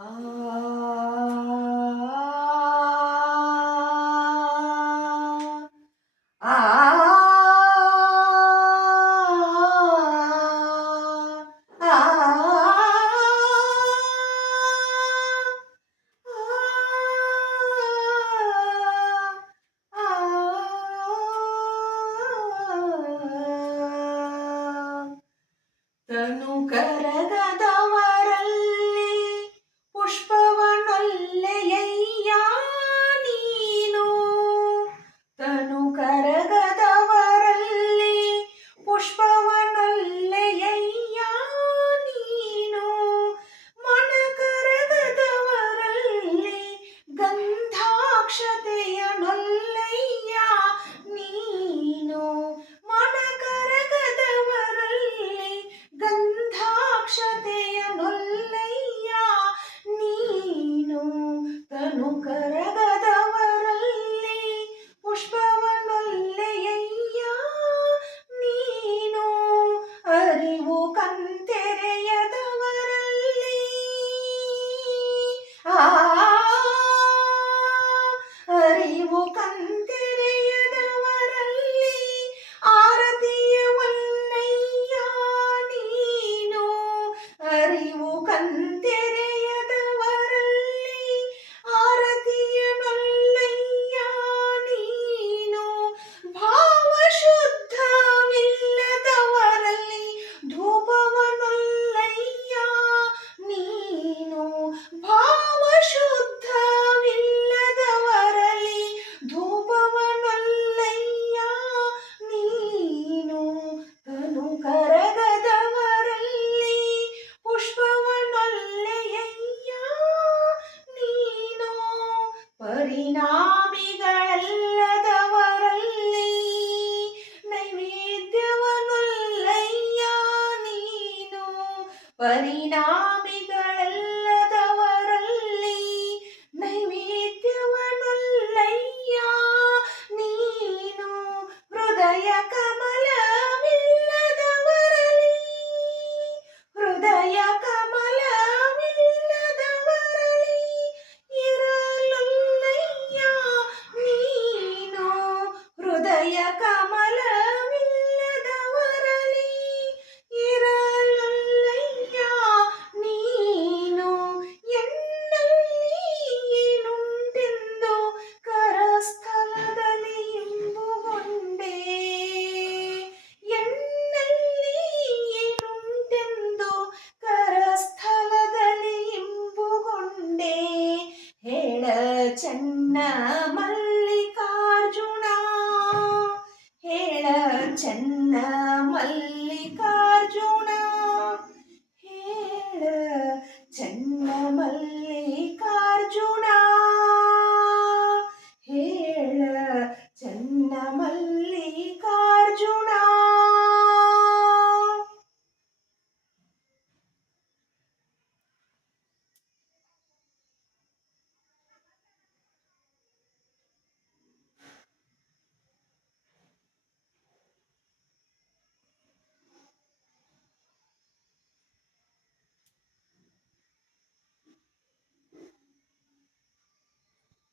Să nu ಪರಿಣಾಮಿಗಳಲ್ಲದವರಲ್ಲಿ ನೈವೇದ್ಯವನೊಲ್ಲಯ್ಯ ನೀನು. ಪರಿಣಾಮಿಗಳಲ್ಲದವರಲ್ಲಿ ನೈವೇದ್ಯವನೊಲ್ಲಯ್ಯ ನೀನು. ಹೃದಯ ಕಮಲವಿಲ್ಲದವರಲ್ಲಿ ಹೃದಯ ಕಮಲವಿಲ್ಲದವರಲ್ಲಿ ಇರಲೊಲ್ಲಯ್ಯ ನೀನು ಎನ್ನಲ್ಲಿ ಏನುಂಟೆಂದು ಕರಸ್ಥಲದಲ್ಲಿ ಇಂಬುಗೊಂಡೆ ಎನ್ನಲ್ಲಿ ಏನುಂಟೆಂದು ಕರಸ್ಥಲದಲ್ಲಿ ಇಂಬುಗೊಂಡೆ ಹೇಳ ಚೆನ್ನ ಚನ್ನ ಮಲ್ಲಿಕಾರ್ಜುನ ಹೇಳ ಚನ್ನ